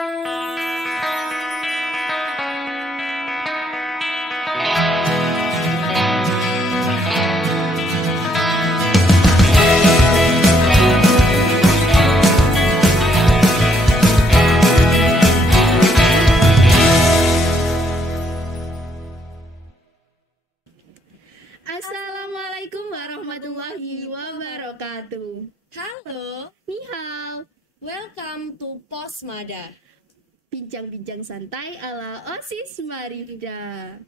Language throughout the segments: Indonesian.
Assalamualaikum warahmatullahi wabarakatuh. Halo, Ni hao, welcome to Posmada. bincang-bincang santai ala OSIS Marifda.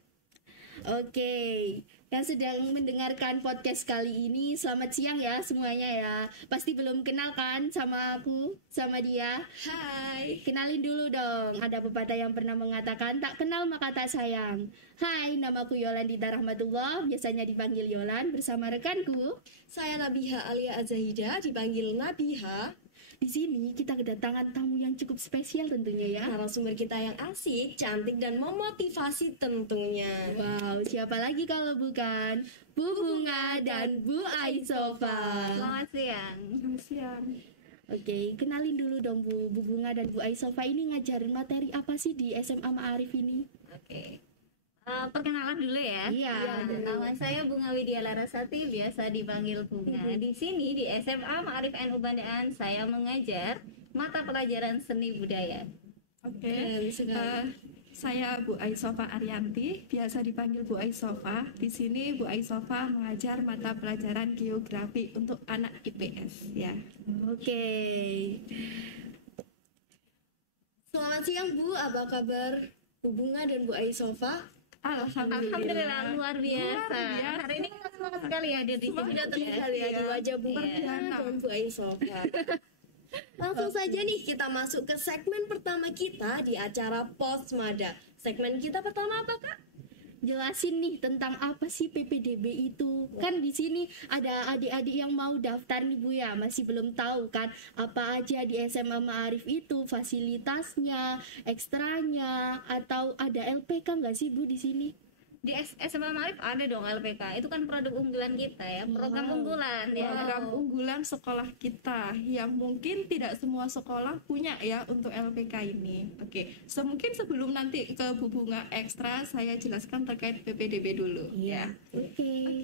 Oke, yang sedang mendengarkan podcast kali ini, selamat siang ya semuanya ya. Pasti belum kenal kan sama aku, sama dia. Hai. Kenalin dulu dong, ada pepatah yang pernah mengatakan tak kenal maka tak sayang. Hai, namaku Yolandita Rahmatullah, biasanya dipanggil Yolan bersama rekanku. Saya Nabiha Alia Azahida, dipanggil Nabiha. Di sini kita kedatangan tamu yang cukup spesial tentunya ya. Narasumber kita yang asik, cantik, dan memotivasi tentunya. Wow, siapa lagi kalau bukan Bu Bunga dan Bu Aisofa. Selamat siang. Oke, kenalin dulu dong Bu Bunga dan Bu Aisofa ini ngajarin materi apa sih di SMA Ma'arif ini? Oke. Perkenalan dulu ya. Iya. Nama saya Bunga Widya Larasati, biasa dipanggil Bunga. Di sini di SMA Ma'arif NU Bandaan saya mengajar mata pelajaran seni budaya. Oke, saya Bu Aisofa Arianti, biasa dipanggil Bu Aisofa. Di sini Bu Aisofa mengajar mata pelajaran geografi untuk anak IPS ya. Oke. Selamat siang Bu, apa kabar Bu Bunga dan Bu Aisofa? Alhamdulillah luar biasa. Hari ini kita semangat sekali hadir di sini Tidak terlihat ya di wajah Bu Bunga dan Bu Aisofa. Langsung saja nih kita masuk ke segmen pertama kita di acara Posmada. Segmen kita pertama apa Kak? Jelasin nih tentang apa sih PPDB itu. Kan di sini ada adik-adik yang mau daftar nih Bu ya, masih belum tahu kan apa aja di SMA Ma'arif itu, fasilitasnya, ekstranya, atau ada LPK nggak sih Bu di sini? Di SMA Ma'arif ada dong LPK. Itu kan produk unggulan kita ya, program Wow. unggulan ya. Program unggulan sekolah kita yang mungkin tidak semua sekolah punya ya untuk LPK ini. Oke, mungkin sebelum nanti ke Bu Bunga ekstra, saya jelaskan terkait PPDB dulu ya. Oke.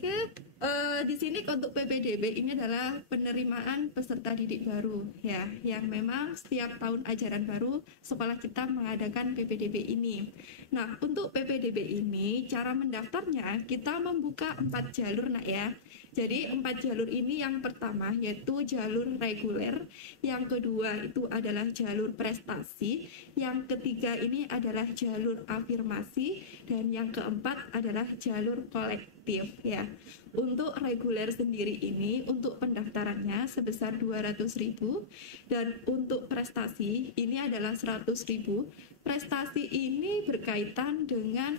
Di sini untuk PPDB ini adalah penerimaan peserta didik baru ya, yang memang setiap tahun ajaran baru sekolah kita mengadakan PPDB ini. Nah, untuk PPDB ini cara mendaftarnya kita membuka 4 jalur nak ya. Jadi 4 jalur ini yang pertama yaitu jalur reguler, yang kedua itu adalah jalur prestasi, yang ketiga ini adalah jalur afirmasi, dan yang keempat adalah jalur kolektif ya. Untuk reguler sendiri ini untuk pendaftarannya sebesar 200.000 dan untuk prestasi ini adalah 100.000. Prestasi ini berkaitan dengan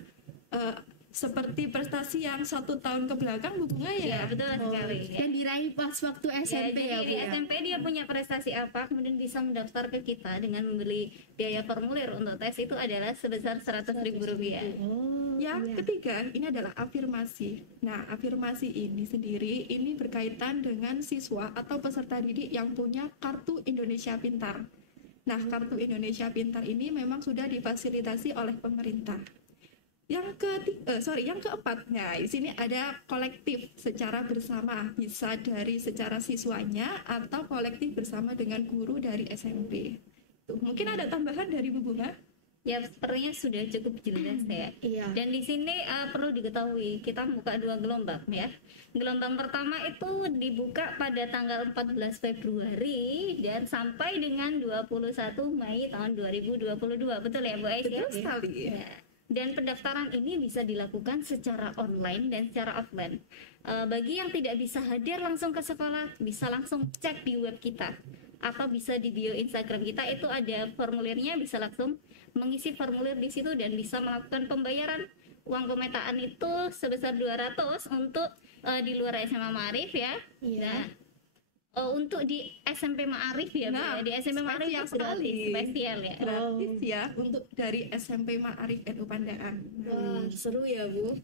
seperti prestasi yang 1 tahun ke belakang Bu Bunga Ya, ya. betul sekali. Yang diraih pas waktu SMP jadi ya Bu di ya? SMP dia punya prestasi apa, kemudian bisa mendaftar ke kita dengan membeli biaya formulir untuk tes itu adalah sebesar Rp100.000. Oh, Yang iya. ketiga ini adalah afirmasi. Nah, afirmasi ini sendiri ini berkaitan dengan siswa atau peserta didik yang punya kartu Indonesia Pintar. Nah, kartu Indonesia Pintar ini memang sudah difasilitasi oleh pemerintah. Yang keempatnya, di sini ada kolektif secara bersama, bisa dari secara siswanya atau kolektif bersama dengan guru dari SMP. Tuh, mungkin ada tambahan dari Bu Bunga? Ya, sepertinya sudah cukup jelas ya. Iya. Dan di sini perlu diketahui kita buka 2 gelombang ya. Gelombang pertama itu dibuka pada tanggal 14 Februari dan sampai dengan 21 Mei tahun 2022. Betul ya Bu Ais ya? Betul sekali. Ya. Dan pendaftaran ini bisa dilakukan secara online dan secara offline. Bagi yang tidak bisa hadir langsung ke sekolah, bisa langsung cek di web kita atau bisa di bio Instagram kita, itu ada formulirnya, bisa langsung mengisi formulir di situ dan bisa melakukan pembayaran uang pemetaan itu sebesar 200 untuk di luar SMA Ma'arif ya. Iya. Nah, untuk di SMP Ma'arif ya, Bu, Nah, ya. Di SMP Ma'arif spesial itu gratis, sekali. spesial ya. Gratis ya untuk dari SMP Ma'arif NU Pandaan. Wah, seru ya Bu.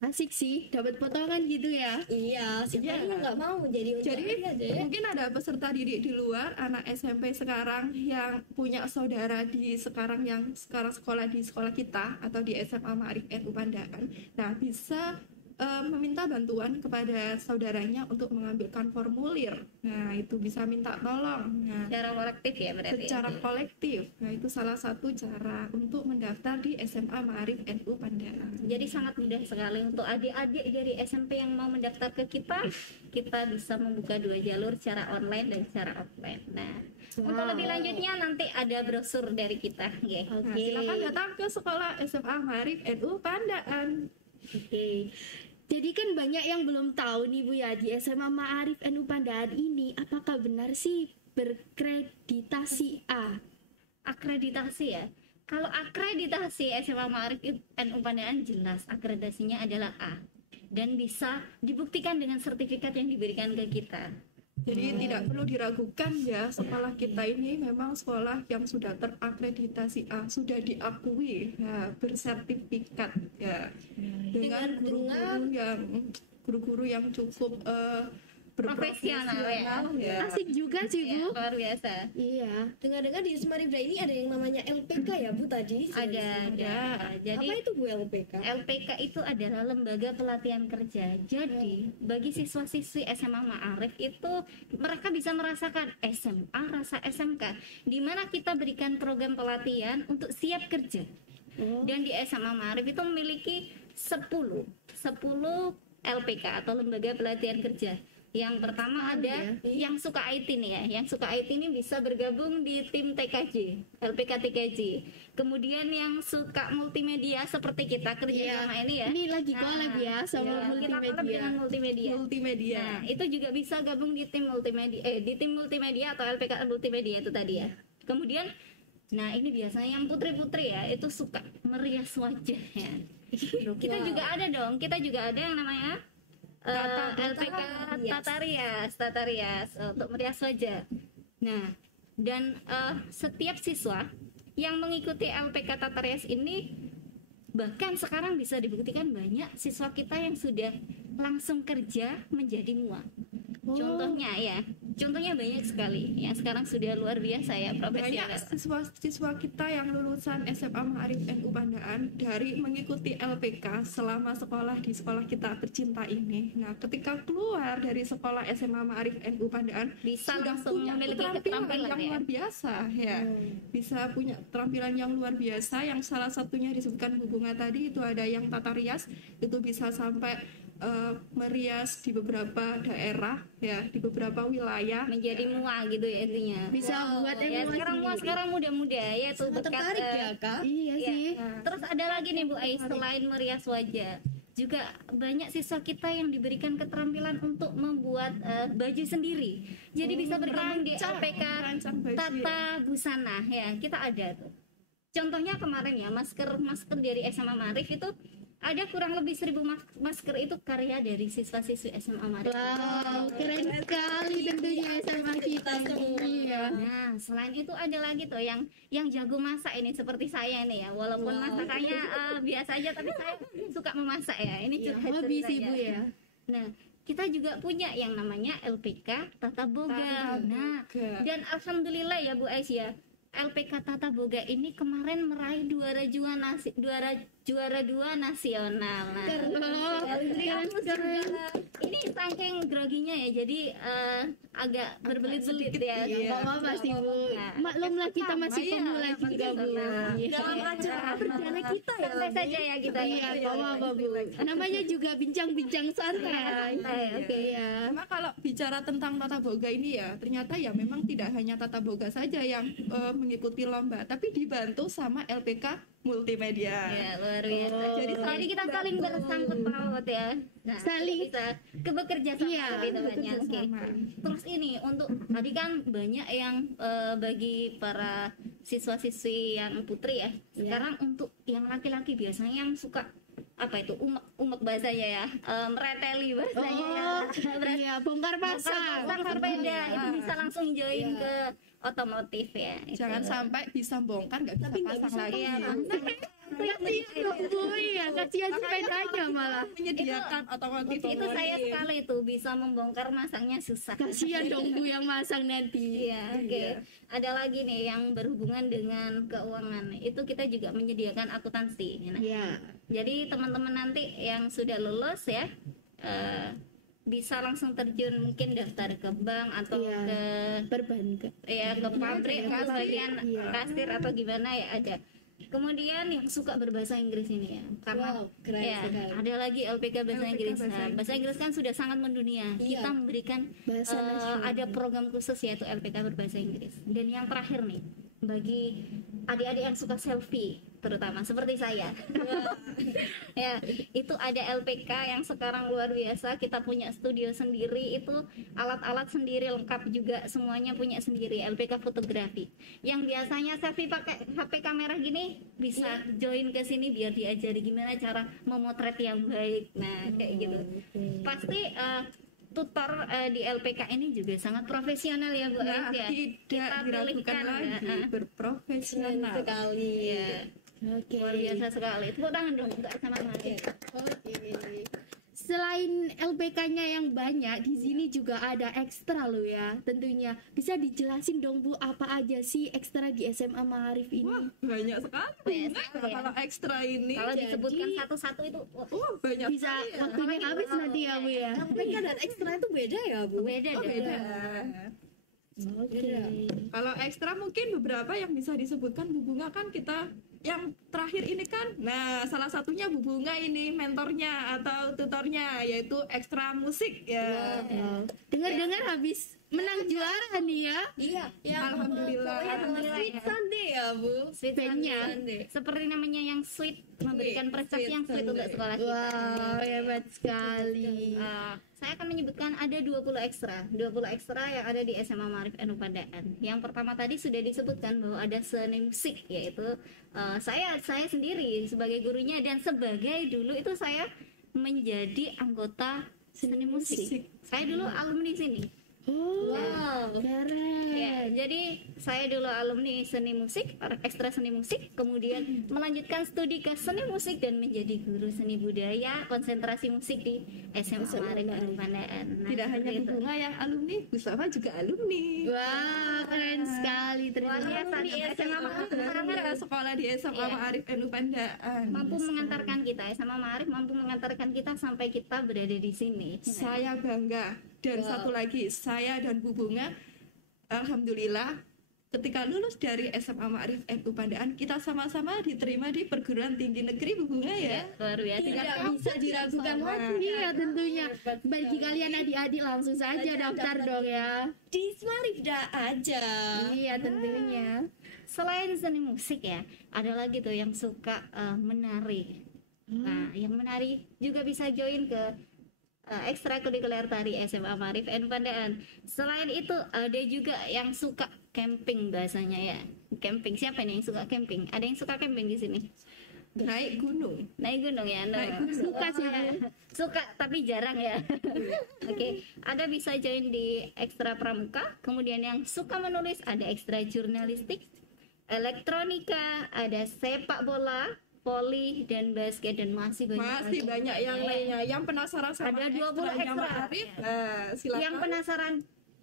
Asik sih, dapat potongan gitu ya. Iya, siapa Iya. yang nggak mau jadi Jadi aja ya. mungkin ada peserta didik di luar anak SMP sekarang yang punya saudara di sekarang yang sekarang sekolah di sekolah kita atau di SMA Ma'arif NU Pandaan. Nah, bisa meminta bantuan kepada saudaranya untuk mengambilkan formulir. Nah, itu bisa minta tolong. Nah, Secara kolektif ya berarti. secara kolektif. Nah, itu salah satu cara untuk mendaftar di SMA Ma'arif NU Pandaan. Jadi sangat mudah sekali untuk adik-adik dari SMP yang mau mendaftar ke kita. Kita bisa membuka 2 jalur, secara online dan secara offline. Nah, untuk lebih lanjutnya nanti ada brosur dari kita. Ya. Nah, silakan datang ke sekolah SMA Ma'arif NU Pandaan. Oke. Jadi kan banyak yang belum tahu nih Bu ya, di SMA Ma'arif NU Pandaan ini apakah benar sih berkreditasi A? Akreditasi ya. Kalau akreditasi SMA Ma'arif NU Pandaan jelas akreditasinya adalah A dan bisa dibuktikan dengan sertifikat yang diberikan ke kita. Jadi tidak perlu diragukan ya, sekolah kita ini memang sekolah yang sudah terakreditasi A, sudah diakui ya, bersertifikat ya, dengan guru-guru yang cukup Profesional ya. ya. Asik juga sih Ya, Bu. luar biasa. Iya. Dengar-dengar di Wisma Rifda ini ada yang namanya LPK ya Bu tadi? Ada. Jadi Apa itu Bu LPK? LPK itu adalah lembaga pelatihan kerja. Jadi bagi siswa-siswi SMA Ma'arif itu mereka bisa merasakan SMA rasa SMK, di mana kita berikan program pelatihan untuk siap kerja. Dan di SMA Ma'arif itu memiliki 10 LPK atau lembaga pelatihan kerja. Yang pertama ada yang suka IT nih ya. Yang suka IT ini bisa bergabung di tim TKJ, LPK TKJ. Kemudian yang suka multimedia seperti kita kerja sama ini ya. Ini lagi collab ya sama Kita collab multimedia. dengan multimedia. Multimedia. Nah, itu juga bisa gabung di tim multimedia di tim multimedia atau LPK multimedia itu tadi ya. Kemudian nah ini biasanya yang putri-putri ya, itu suka merias wajah ya. Kita juga ada dong, kita juga ada yang namanya LPK Tata Rias untuk merias wajah. Nah, dan setiap siswa yang mengikuti LPK Tata Rias ini, bahkan sekarang bisa dibuktikan banyak siswa kita yang sudah langsung kerja menjadi MUA. Contohnya banyak sekali yang sekarang sudah luar biasa ya Banyak profesional. siswa kita yang lulusan SMA Ma'arif NU Pandaan dari mengikuti LPK selama sekolah di sekolah kita tercinta ini. Nah, ketika keluar dari sekolah SMA Ma'arif NU Pandaan Bisa sudah langsung punya memiliki keterampilan yang keterampilan ya. luar biasa ya. Bisa punya keterampilan yang luar biasa yang salah satunya disebutkan Bu Bunga tadi, itu ada yang tata rias, itu bisa sampai merias di beberapa daerah ya, di beberapa wilayah. Menjadi MUA gitu ya intinya. Bisa buat Ya emosi. sekarang muda-muda ya tuh Sangat tertarik ya Kak? Iya Iya. sih. Terus ada lagi nih Bu Ais, selain merias wajah, juga banyak siswa kita yang diberikan keterampilan untuk membuat baju sendiri. Jadi bisa bergabung di LPK merancang baju, Tata Busana ya, kita ada tuh. Contohnya kemarin ya, masker dari SMA Ma'arif itu ada kurang lebih 1000 masker, itu karya dari siswa-siswi SMA Ma'arif. Wow, keren sekali tentunya SMA kita iya. Nah, selain itu ada lagi tuh yang jago masak ini seperti saya ini ya. Walaupun masakannya biasa aja, tapi saya suka memasak ya. Ini Iya, curhat hobi sih ceritanya. Bu ya. Nah, kita juga punya yang namanya LPK Tata Boga. Nah, dan alhamdulillah ya Bu Ais ya, LPK Tata Boga ini kemarin meraih juara 2 nasional. Nah, ini saking groginya ya, jadi agak berbelit-belit ya. Nggak apa-apa sih Bu. Maklumlah kita masih pemula juga Bu. Iya. Dalam acara perdana kita ya. Santai saja ya kita Iya, ya. nggak apa-apa Bu. Namanya juga bincang-bincang santai. Oke. Iya. Cuma kalau bicara tentang tata boga ini ya, ternyata ya memang tidak hanya tata boga saja yang mengikuti lomba, tapi dibantu sama LPK multimedia. Ya, luar biasa. Jadi Jadi kita saling bersangkut paut ya. Nah, Saling. bisa bekerja sama Iya, gitu banyak. bekerja Oke. sama. Terus ini untuk tadi kan banyak yang bagi para siswa-siswi yang putri ya. Sekarang untuk yang laki-laki biasanya yang suka apa itu umek bahasanya ya, mereteli bahasanya ya. Iya, bongkar pasang. Pasang sepeda itu bisa langsung join ke otomotif ya. Itu. Jangan sampai bisa bongkar nggak bisa Tapi nggak pasang bisa lagi. Iya, aku yang Kasihan dong Bu, ya kasihan sepedanya malah. Menyediakan otomotif itu saya sekali tuh bisa membongkar masangnya susah. Kasihan dong Bu yang masang nanti. Iya, oke. Ada lagi nih yang berhubungan dengan keuangan. Itu kita juga menyediakan akuntansi. Nah, Ya. jadi teman-teman nanti yang sudah lulus ya, bisa langsung terjun mungkin daftar ke bank atau Iya. ke Perbankan. ke pabrik, ke kasir. bagian Iya. kasir atau gimana ya ada. Kemudian yang suka berbahasa Inggris ini ya, karena Wow, keren ya, sekali. ada lagi LPK bahasa LPK Inggris. bahasa Nah, bahasa Inggris kan sudah sangat mendunia. Iya. Kita memberikan Bahasa nasional. ada program khusus yaitu LPK berbahasa Inggris. Dan yang terakhir nih, bagi adik-adik yang suka selfie terutama seperti saya. Ya, itu ada LPK yang sekarang luar biasa. Kita punya studio sendiri, itu alat-alat sendiri lengkap juga, semuanya punya sendiri. LPK fotografi. Yang biasanya selfie pakai HP kamera gini bisa join ke sini biar diajari gimana cara memotret yang baik. Nah, kayak gitu. Pasti tutor di LPK ini juga sangat profesional ya Bu Nah, Ais ya. tidak Kita diragukan pilihkan, lagi, ya. Keren berprofesional. sekali. Iya. Oke. Luar biasa sekali. Tepuk tangan dong untuk sama Mari. Oke. Selain LPK-nya yang banyak, di sini juga ada ekstra loh ya. Tentunya bisa dijelasin dong Bu, apa aja sih ekstra di SMA Ma'arif ini? Wah, banyak sekali. Banyak Nah, sekali ya. kalau ekstra ini Kalau disebutkan satu-satu itu banyak Bisa sekali ya. waktunya habis nanti ya Bu ya. LPK dan ekstra itu beda ya Bu? beda Oh, deh. beda. Oke. Kalau ekstra mungkin beberapa yang bisa disebutkan Bu Bunga kan kita yang terakhir ini kan, nah salah satunya Bu Bunga ini mentornya atau tutornya yaitu ekstra musik ya. Wow. Dengar-dengar habis menang juara nih ya. Iya, yang Alhamdulillah. Sweet Sunday ya Bu. Sweet Bandnya. Sunday. Seperti namanya yang sweet, memberikan prestasi Sweet yang sweet untuk Sunday. sekolah kita. Wow, hebat sekali. Saya akan menyebutkan ada 20 ekstra yang ada di SMA Ma'arif NU Pandaan. Yang pertama tadi sudah disebutkan bahwa ada seni musik, yaitu saya sendiri sebagai gurunya dan sebagai dulu itu saya menjadi anggota seni musik. Saya dulu alumni sini. Oh, Wow. keren. Ya, jadi saya dulu alumni seni musik, ekstra seni musik, kemudian melanjutkan studi ke seni musik dan menjadi guru seni budaya konsentrasi musik di SMA Ma'arif NU Pandaan. Nah, Tidak hanya seperti Bu itu. Bunga yang alumni, Bu Safa juga alumni. Wah, keren sekali Luar ternyata. biasa. SMA Ma'arif Kita sekolah di SMA Ma'arif NU Pandaan. mampu mengantarkan kita, SMA Ma'arif mampu mengantarkan kita sampai kita berada di sini. Saya bangga. Dan satu lagi, saya dan Bu Bunga alhamdulillah ketika lulus dari SMA Ma'arif NU Pandaan, kita sama-sama diterima di perguruan tinggi negeri Bu Bunga ya. Luar biasa. Tidak bisa diragukan lagi. Iya tentunya. Bagi kalian adik-adik langsung saja daftar dong ya. Di Smarifda aja. Iya tentunya. Selain seni musik ya, ada lagi tuh yang suka menari. Nah, yang menari juga bisa join ke ekstrakurikuler tari SMA Ma'arif NU Pandaan. Selain itu ada juga yang suka camping bahasanya ya. Camping, siapa nih yang suka camping? Ada yang suka camping di sini? Naik gunung. Naik gunung ya, no. Naik gunung. Suka sih Bu. Suka tapi jarang ya. Oke, ada bisa join di ekstra pramuka. Kemudian yang suka menulis ada ekstra jurnalistik, elektronika, ada sepak bola, voli dan basket dan masih banyak Masih lagi. banyak yang Ya. lainnya. Yang penasaran sama Ada 20 ekstranya ekstra. Ma'arif, silakan. Yang penasaran,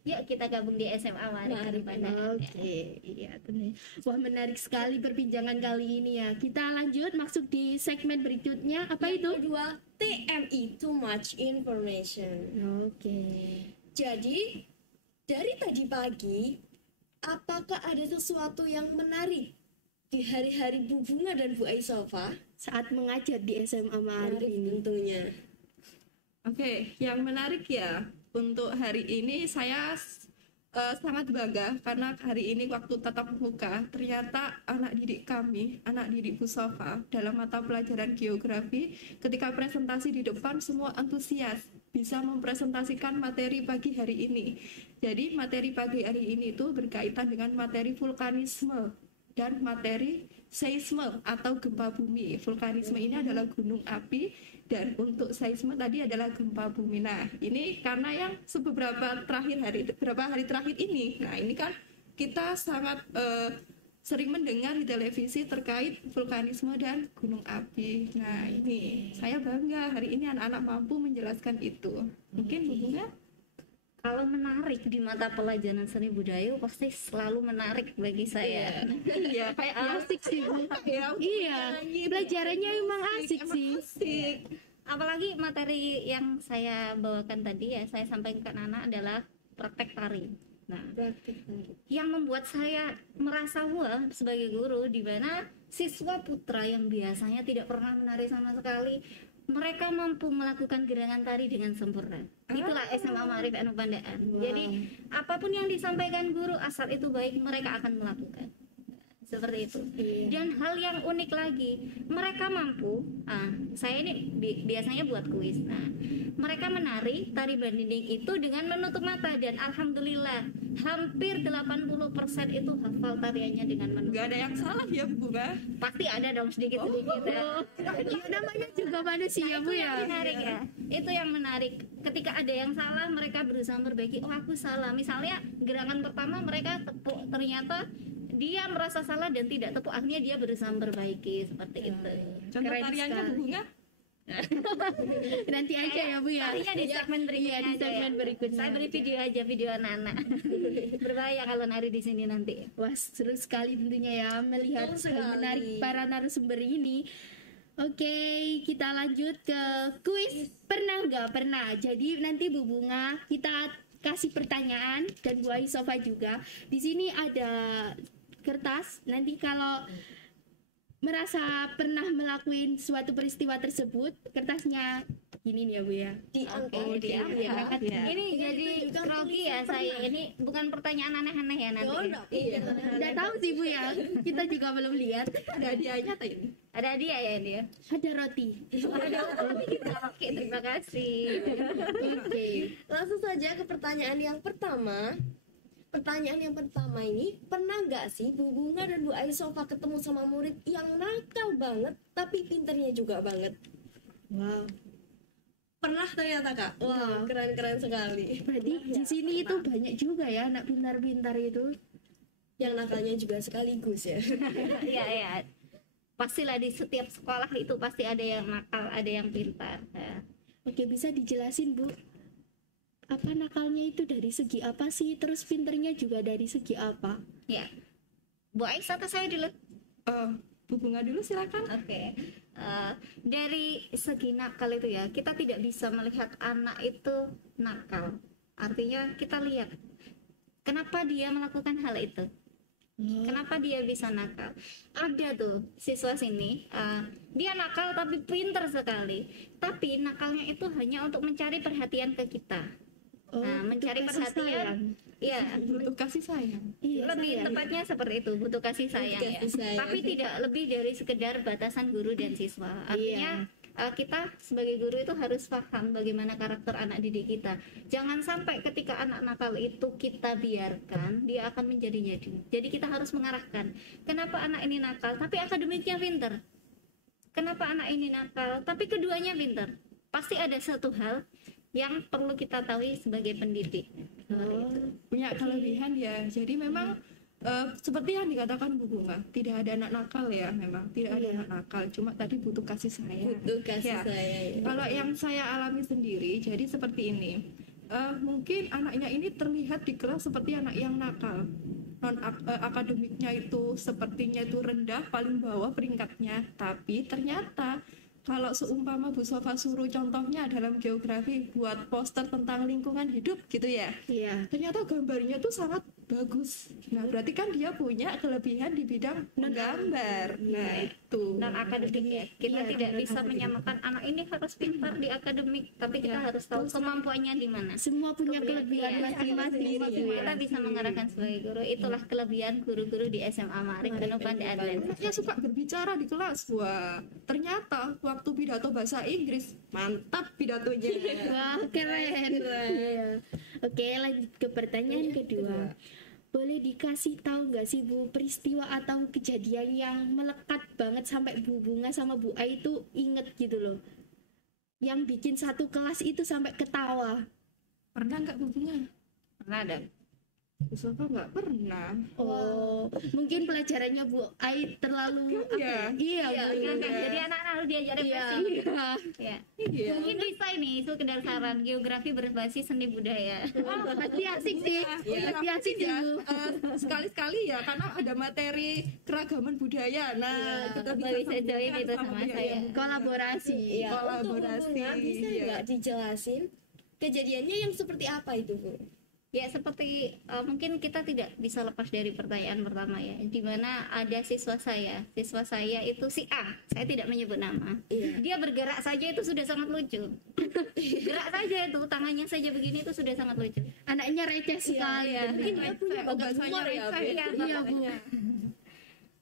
yuk kita gabung di SMA Ma'arif NU Pandaan. Oke, iya benar. Wah menarik sekali perbincangan kali ini ya. Kita lanjut masuk di segmen berikutnya. Apa itu? Kedua, TMI, too much information. Oke. Jadi, dari tadi pagi, apakah ada sesuatu yang menarik di hari-hari Bu Bunga dan Bu Aisofa? Saat mengajar di SMA Ma'arif Menarik ini. tentunya. Oke, yang menarik ya untuk hari ini saya sangat bangga karena hari ini waktu tatap muka ternyata anak didik kami, anak didik Bu Sofa dalam mata pelajaran geografi ketika presentasi di depan semua antusias bisa mempresentasikan materi pagi hari ini. Jadi materi pagi hari ini itu berkaitan dengan materi vulkanisme dan materi seisme atau gempa bumi. Vulkanisme ini adalah gunung api dan untuk seisme tadi adalah gempa bumi. Nah, ini karena yang beberapa hari terakhir ini. Nah, ini kan kita sangat sering mendengar di televisi terkait vulkanisme dan gunung api. Nah, ini saya bangga hari ini anak-anak mampu menjelaskan itu. Mungkin Bu Bunga? Kalau menarik di mata pelajaran seni budaya pasti selalu menarik bagi saya. Iya, kayak asik sih Bu. Iya, pelajarannya emang asik sih. Asik. Apalagi materi yang saya bawakan tadi ya, saya sampaikan ke anak adalah praktek tari. Nah, yang membuat saya merasa wah sebagai guru, di mana siswa putra yang biasanya tidak pernah menari sama sekali, mereka mampu melakukan gerakan tari dengan sempurna. Itulah SMA Ma'arif Anu Pandaan. Jadi apapun yang disampaikan guru, asal itu baik, mereka akan melakukan. Seperti itu. Dan hal yang unik lagi, mereka mampu, saya ini biasanya buat kuis. Nah, mereka menari tari banding itu dengan menutup mata, dan alhamdulillah hampir 80% itu hafal tariannya dengan menutup. Gak ada yang salah ya Bu Bunga? Pasti ada dong sedikit-sedikit ya. Ya, namanya juga manusia Bu Itu yang ya. menarik ya. Itu yang menarik. Ketika ada yang salah, mereka berusaha memperbaiki. Oh, aku salah. Misalnya gerakan pertama mereka tepuk, ternyata dia merasa salah dan tidak tepuk, akhirnya dia berusaha memperbaiki seperti itu. Contoh Keren tariannya sekali. Bu Bunga? Nanti aja ya Bu ya. Tarinya di segmen berikutnya. Iya, di aja segmen ya. berikutnya Saya beri aja. video aja, video anak-anak. Berbahaya kalau nari di sini nanti. Wah, seru sekali tentunya ya melihat Seru sekali. menarik para narasumber ini. Oke, kita lanjut ke kuis pernah nggak pernah. Jadi nanti Bu Bunga kita kasih pertanyaan dan Bu Aisofa juga. Di sini ada kertas. Nanti kalau merasa pernah melakukan suatu peristiwa tersebut, kertasnya gini nih ya Bu ya. Diangkat Oh, diangkat. ya. Ini Ini jadi tunjukkan grogi ya tulisan saya. pernah. Ini bukan pertanyaan aneh-aneh ya nanti. Oh, ya. enggak. Iya. Nggak tahu sih Bu ya. Kita juga belum lihat. Ada hadiahnya tuh ini. Ada hadiah ya dia. Ada roti. Oke, terima kasih. Oke. Langsung saja ke pertanyaan yang pertama. Pertanyaan yang pertama ini, pernah nggak sih Bu Bunga dan Bu Aisofa ketemu sama murid yang nakal banget tapi pinternya juga banget? Wow. Pernah ternyata Kak? Wow, keren-keren sekali. Berarti di sini itu banyak juga ya anak pintar-pintar itu. Yang nakalnya juga sekaligus ya. Iya, iya. Pastilah di setiap sekolah itu pasti ada yang nakal, ada yang pintar. Ya. Oke, bisa dijelasin Bu? Apa nakalnya itu dari segi apa sih? Terus pinternya juga dari segi apa? Ya. Bu Aisyah atau saya dulu? Bu Bunga dulu silakan. Oke. Dari segi nakal itu ya, kita tidak bisa melihat anak itu nakal. Artinya kita lihat kenapa dia melakukan hal itu. Kenapa dia bisa nakal? Ada tuh siswa sini, dia nakal tapi pinter sekali. Tapi nakalnya itu hanya untuk mencari perhatian ke kita. Nah, mencari butuh kasih perhatian, sayang. ya Butuh kasih sayang. Iya, lebih sayang. tepatnya seperti itu, butuh kasih sayang ya. kasih sayang. Tapi tidak lebih dari sekedar batasan guru dan siswa. Artinya kita sebagai guru itu harus paham bagaimana karakter anak didik kita. Jangan sampai ketika anak nakal itu kita biarkan, dia akan menjadi-jadi. Jadi kita harus mengarahkan. Kenapa anak ini nakal tapi akademiknya pintar? Kenapa anak ini nakal tapi keduanya pintar? Pasti ada satu hal yang perlu kita tahu sebagai pendidik. Punya kelebihan ya. Jadi memang seperti yang dikatakan Bu Bunga, tidak ada anak nakal ya, memang tidak ada anak nakal, cuma tadi butuh kasih sayang. Butuh kasih Ya. sayang. Kalau yang saya alami sendiri, jadi seperti ini. Mungkin anaknya ini terlihat di kelas seperti anak yang nakal. Akademiknya itu sepertinya itu rendah, paling bawah peringkatnya, tapi ternyata kalau seumpama Bu Sofa suruh contohnya dalam geografi buat poster tentang lingkungan hidup gitu ya, Iya. ternyata gambarnya tuh sangat bagus. Nah, berarti kan dia punya kelebihan di bidang menggambar. Nah, itu. Non akademik ya, kita Iya, tidak bisa non-akademik. menyamakan anak ini harus pintar di akademik, tapi kita harus tahu kemampuannya di mana. Semua punya kelebihan Iya, masing-masing iya, Bu ya. kita bisa mengarahkan sebagai guru. Itulah kelebihan guru-guru di SMA Ma'arif Anu Pandaan. Anaknya suka berbicara di kelas. Wah, ternyata waktu pidato bahasa Inggris mantap pidatonya. Wah, keren. Iya. Oke, lanjut ke pertanyaan kedua. Boleh dikasih tahu nggak sih Bu peristiwa atau kejadian yang melekat banget sampai Bu Bunga sama Bu Ai itu inget gitu loh, yang bikin satu kelas itu sampai ketawa? Pernah nggak Bu Bunga? Pernah ada. Sofa nggak pernah. Oh, mungkin pelajarannya Bu Ai terlalu apa ya? Iya, Iya, Bu. Kan, jadi anak-anak lu diajar Iya. refreshing. Iya. Ya. Iya. Mungkin bisa ini sekedar saran geografi berbasis seni budaya. Pasti asik sih. Iya, Pasti asik sih, ya. Bu. Sekali-sekali ya, karena ada materi keragaman budaya. Nah, kita bisa join sambungkan itu sama dia. saya. Kolaborasi. Iya, untuk Kolaborasi, hubungan bisa iya. nggak dijelasin kejadiannya yang seperti apa itu, Bu? Ya seperti mungkin kita tidak bisa lepas dari pertanyaan pertama ya, di mana ada siswa saya itu si A, saya tidak menyebut nama. Iya. Dia bergerak saja itu sudah sangat lucu. Gerak saja itu, tangannya saja begini itu sudah sangat lucu. Anaknya receh sekali. iya. Mungkin dia punya bakat bahasanya humor ya, Bu. receh. Iya, Bu.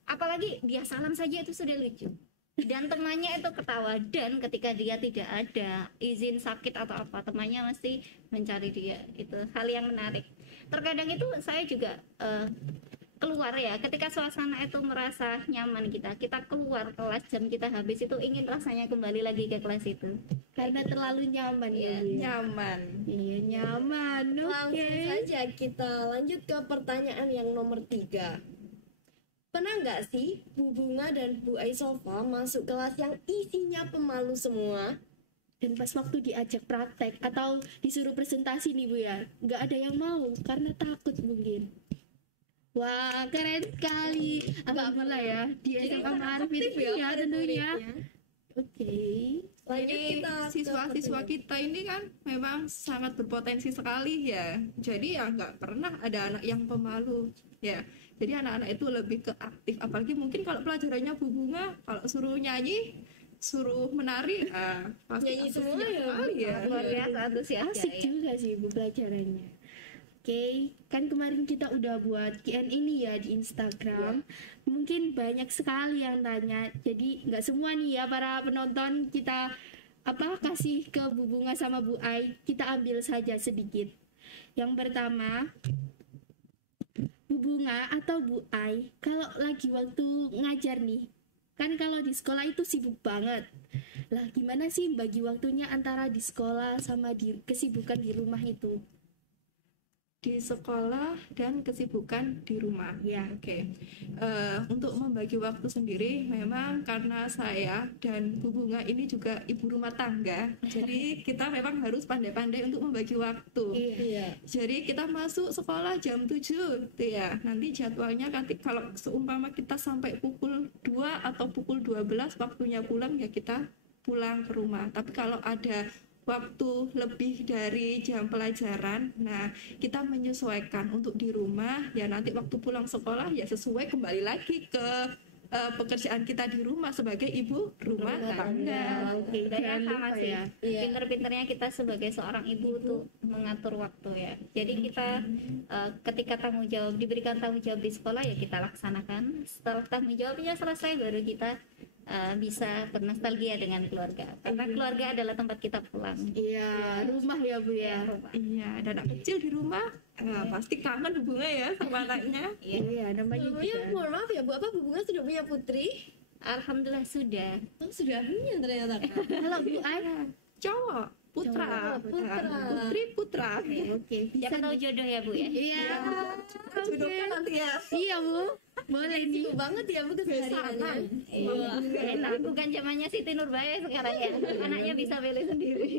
Apalagi dia salam saja itu sudah lucu. Dan temannya itu ketawa, dan ketika dia tidak ada izin sakit atau apa, temannya mesti mencari dia. Itu hal yang menarik. Terkadang itu saya juga keluar ya, ketika suasana itu merasa nyaman, kita keluar kelas, jam kita habis itu ingin rasanya kembali lagi ke kelas itu. Karena terlalu nyaman Iya. ya, Bu. Nyaman. Iya, nyaman. Oke. Langsung saja kita lanjut ke pertanyaan yang nomor 3. Pernah nggak sih Bu Bunga dan Bu Aisofa masuk kelas yang isinya pemalu semua? Dan pas waktu diajak praktek atau disuruh presentasi nih Bu ya, nggak ada yang mau karena takut mungkin. Wah, keren sekali. Alhamdulillah ya, di SMA Ma'arif itu ya tentunya. Oke. Lanjut Ini kita ke siswa-siswa pertanyaan. kita ini kan memang sangat berpotensi sekali ya. Jadi ya nggak pernah ada anak yang pemalu ya. Jadi anak-anak itu lebih ke aktif. Apalagi mungkin kalau pelajarannya Bu Bunga, kalau suruh nyanyi, suruh menari, pasti Nyanyi semua antusias ya, sekali ya. Luar biasa antusias Asik ya. juga sih Bu pelajarannya. Oke, kan kemarin kita udah buat Q&A ini ya di Instagram. Mungkin banyak sekali yang tanya. Jadi nggak semua nih ya para penonton kita kasih ke Bu Bunga sama Bu Ai. Kita ambil saja sedikit. Yang pertama, Bu Bunga atau Bu Ai, kalau lagi waktu ngajar nih, kan kalau di sekolah itu sibuk banget. Lah gimana sih bagi waktunya antara di sekolah sama di kesibukan di rumah itu? Di sekolah dan kesibukan di rumah. Ya. Oke. Untuk membagi waktu sendiri, memang karena saya dan Bu Bunga ini juga ibu rumah tangga, jadi kita memang harus pandai-pandai untuk membagi waktu. Iya. Jadi kita masuk sekolah jam 7 gitu ya. Nanti jadwalnya nanti kalau seumpama kita sampai pukul 2 atau pukul 12 waktunya pulang, ya kita pulang ke rumah. Tapi kalau ada waktu lebih dari jam pelajaran, nah kita menyesuaikan untuk di rumah ya, nanti waktu pulang sekolah ya sesuai kembali lagi ke pekerjaan kita di rumah sebagai ibu rumah tangga. Oke, Saya jangan sama lupa sih. ya. Iya. Pinter-pinternya kita sebagai seorang ibu tuh mengatur waktu ya. Jadi kita ketika diberikan tanggung jawab di sekolah ya kita laksanakan. Setelah tanggung jawabnya selesai baru kita bisa bernostalgia dengan keluarga. Karena keluarga adalah tempat kita pulang. Iya, rumah ya Bu ya. Iya, ada anak kecil di rumah, pasti kangen Bu Bunga ya sama anaknya. Iya, namanya Sebelumnya juga. mohon maaf ya Bu, apa Bu Bunga sudah punya putri? Alhamdulillah sudah. Oh, sudah punya ternyata. Kalau Bu Ai, Cowok, putra, Cowok, putra. putri putra. oke, bisa Siapa tahu jodoh ya Bu ya. Iya. Jodohnya nanti ya. Iya Bu, boleh nih. Sibuk banget ya Bu kesehariannya. Iya. Enak, bukan zamannya Siti Nurbaya sekarang ya. Anaknya bisa pilih sendiri.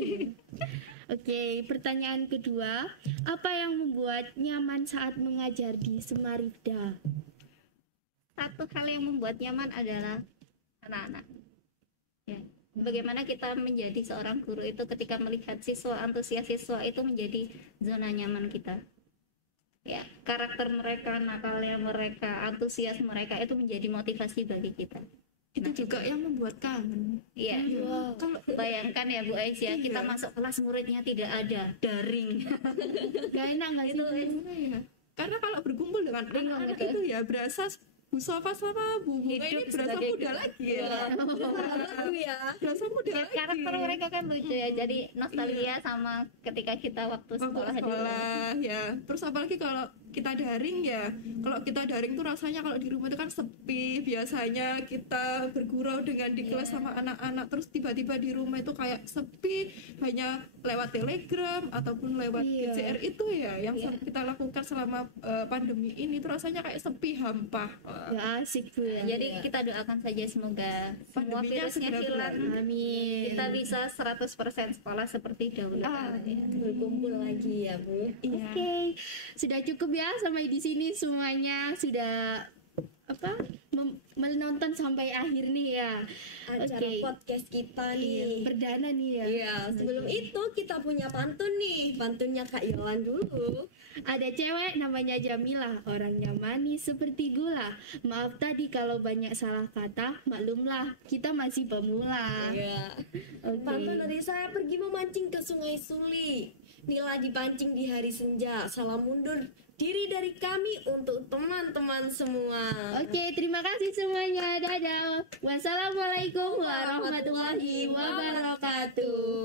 Oke, pertanyaan kedua, apa yang membuat nyaman saat mengajar di Semaridha? Satu hal yang membuat nyaman adalah anak-anak. Ya. Bagaimana kita menjadi seorang guru itu ketika melihat siswa, antusias siswa itu menjadi zona nyaman kita. Ya, karakter mereka, nakalnya mereka, antusias mereka itu menjadi motivasi bagi kita. Itu juga yang membuat kangen. Iya. Kalau Bayangkan ya Bu Aisyah, kita masuk kelas muridnya tidak ada, daring. Gak enak nggak sih? Itu gimana ya? Karena kalau berkumpul dengan Bingung anak-anak gitu. itu ya berasa Bu Sofa sama Bu Bunga ini Hidup berasa sebagai muda guru. lagi ya. Bu ya. Berasa muda Ya, lagi. karakter mereka kan lucu ya, jadi nostalgia sama ketika kita waktu Waktu sekolah dulu. sekolah ya. Terus apalagi kalau kita daring ya, kalau kita daring tuh rasanya kalau di rumah itu kan sepi. Biasanya kita bergurau dengan di kelas sama anak-anak, terus tiba-tiba di rumah itu kayak sepi, hanya lewat Telegram ataupun lewat BCR itu ya yang kita lakukan selama pandemi ini tuh rasanya kayak sepi, hampa. Gak asik Bu ya. Jadi kita doakan saja semoga semua Pandeminya virusnya segera hilang. berlalu. Amin. Kita bisa 100% sekolah seperti dahulu kala ya. Berkumpul lagi ya Bu. Iya. Oke, sudah cukup ya sampai di sini semuanya sudah menonton sampai akhir nih ya. Acara Oke. podcast kita Iya, nih. perdana nih ya. Iya, sebelum itu kita punya pantun nih. Pantunnya Kak Yolan dulu. Ada cewek namanya Jamilah, orangnya manis seperti gula. Maaf tadi kalau banyak salah kata, maklumlah kita masih pemula. Iya. Oke. Pantun dari saya, pergi memancing ke Sungai Suli. Nila dipancing di hari senja. Salam mundur diri dari kami untuk teman-teman semua. Oke, terima kasih semuanya. Dadah. Wassalamualaikum warahmatullahi wabarakatuh.